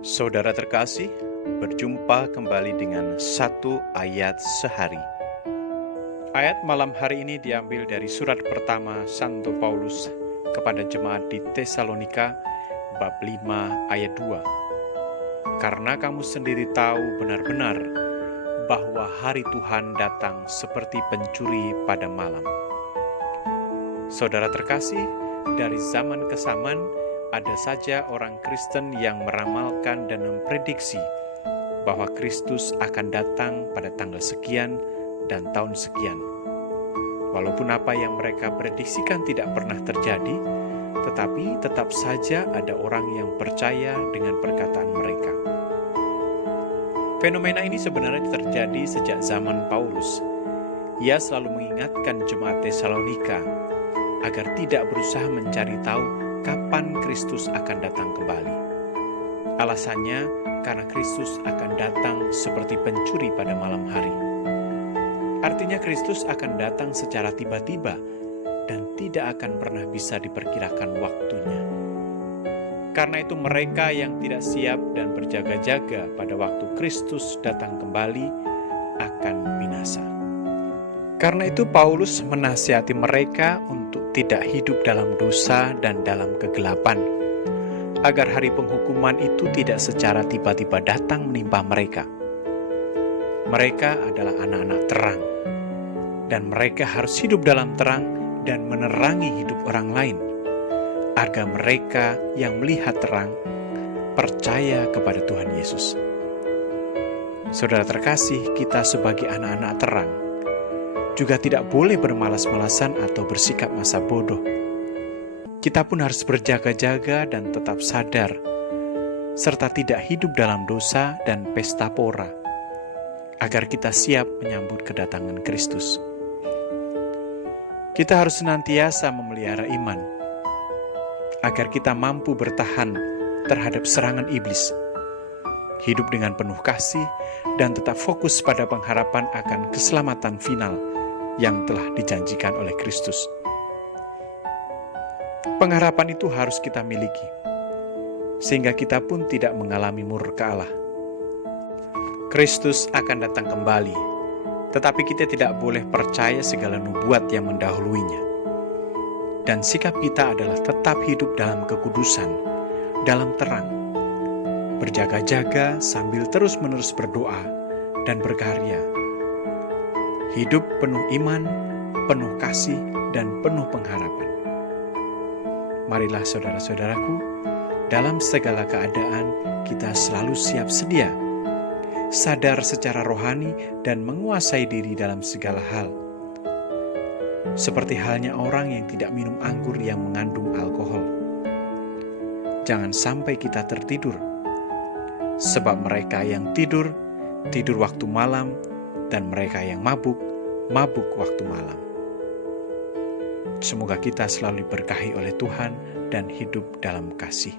Saudara terkasih, berjumpa kembali dengan satu ayat sehari. Ayat malam hari ini diambil dari surat pertama Santo Paulus kepada jemaat di Tesalonika, bab 5 ayat 2. Karena kamu sendiri tahu benar-benar bahwa hari Tuhan datang seperti pencuri pada malam. Saudara terkasih, dari zaman ke zaman, ada saja orang Kristen yang meramalkan dan memprediksi bahwa Kristus akan datang pada tanggal sekian dan tahun sekian. Walaupun apa yang mereka prediksikan tidak pernah terjadi, tetapi tetap saja ada orang yang percaya dengan perkataan mereka. Fenomena ini sebenarnya terjadi sejak zaman Paulus. Ia selalu mengingatkan jemaat Tesalonika agar tidak berusaha mencari tahu kapan Kristus akan datang kembali. Alasannya karena Kristus akan datang seperti pencuri pada malam hari. Artinya Kristus akan datang secara tiba-tiba dan tidak akan pernah bisa diperkirakan waktunya. Karena itu mereka yang tidak siap dan berjaga-jaga pada waktu Kristus datang kembali akan binasa. Karena itu Paulus menasihati mereka untuk tidak hidup dalam dosa dan dalam kegelapan, agar hari penghukuman itu tidak secara tiba-tiba datang menimpa mereka. Mereka adalah anak-anak terang, dan mereka harus hidup dalam terang dan menerangi hidup orang lain, agar mereka yang melihat terang percaya kepada Tuhan Yesus. Saudara terkasih, kita sebagai anak-anak terang juga tidak boleh bermalas-malasan atau bersikap masa bodoh. Kita pun harus berjaga-jaga dan tetap sadar, serta tidak hidup dalam dosa dan pesta pora, agar kita siap menyambut kedatangan Kristus. Kita harus senantiasa memelihara iman, agar kita mampu bertahan terhadap serangan iblis, hidup dengan penuh kasih, dan tetap fokus pada pengharapan akan keselamatan final yang telah dijanjikan oleh Kristus. Pengharapan itu harus kita miliki, sehingga kita pun tidak mengalami murka Allah. Kristus akan datang kembali, tetapi kita tidak boleh percaya segala nubuat yang mendahuluinya. Dan sikap kita adalah tetap hidup dalam kekudusan, dalam terang, berjaga-jaga sambil terus-menerus berdoa dan berkarya. Hidup penuh iman, penuh kasih, dan penuh pengharapan. Marilah saudara-saudaraku, dalam segala keadaan kita selalu siap sedia, sadar secara rohani dan menguasai diri dalam segala hal. Seperti halnya orang yang tidak minum anggur yang mengandung alkohol. Jangan sampai kita tertidur, sebab mereka yang tidur, tidur waktu malam, dan mereka yang mabuk, mabuk waktu malam. Semoga kita selalu diberkahi oleh Tuhan dan hidup dalam kasih.